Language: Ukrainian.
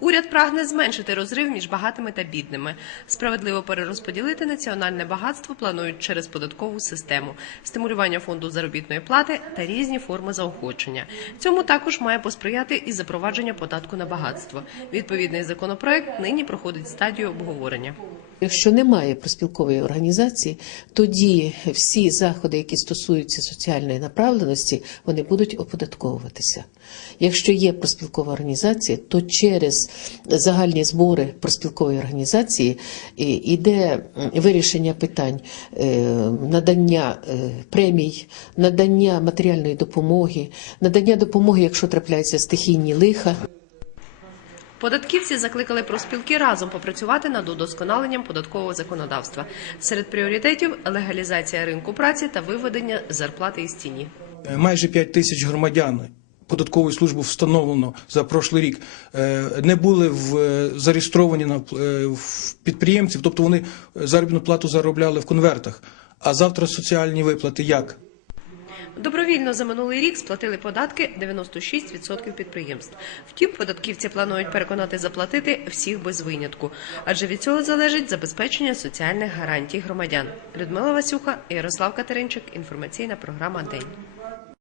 Уряд прагне зменшити розрив між багатими та бідними. Справедливо перерозподілити національне багатство планують через податкову систему, стимулювання фонду заробітної плати та різні форми заохочення. Цьому також має посприяти і запровадження податку на багатство. Відповідний законопроект нині проходить стадію обговорення. Якщо немає проспілкової організації, тоді всі заходи, які стосуються соціальної направленості, вони будуть оподатковуватися. Якщо є проспілкова організація, то через загальні збори проспілкової організації е, іде м, вирішення питань е, надання е, премій, надання матеріальної допомоги, надання допомоги, якщо трапляються стихійні лиха. Податківці закликали профспілки разом попрацювати над удосконаленням податкового законодавства. Серед пріоритетів легалізація ринку праці та виведення зарплати із тіні. Е, майже 5 тисяч громадян податкової служби встановлено за прошлий рік, е, не були в, е, зареєстровані на в підприємців, тобто вони заробітну плату заробляли в конвертах. А завтра соціальні виплати як? Добровільно за минулий рік сплатили податки 96% підприємств. Втім, податківці планують переконати заплатити всіх без винятку, адже від цього залежить забезпечення соціальних гарантій громадян. Людмила Васюха, Ярослав Катеринчик. Інформаційна програма День.